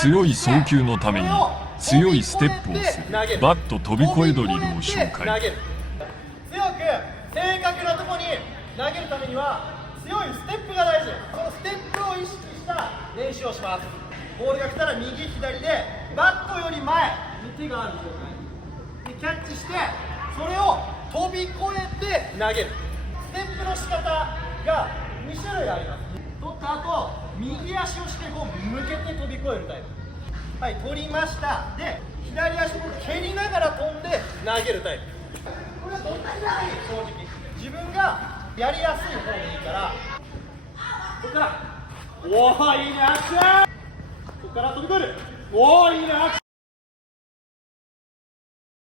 強い送球のために強いステップをするバット飛び越えドリルを紹介。強く正確なところに投げるためには強いステップが大事。そのステップを意識した練習をします。ボールが来たら右左でバットより前に手がある状態でキャッチして、それを飛び越えて投げる。ステップの仕方が2種類あります。取った後右足をしっかりこう向けて飛び越えるタイプ。はい、取りました。で左足を蹴りながら飛んで投げるタイプ。これはどっちがいい？正直自分がやりやすい方でいいから、ここからおおいいね、アクション。ここから飛び越える。おおいいね、アクション。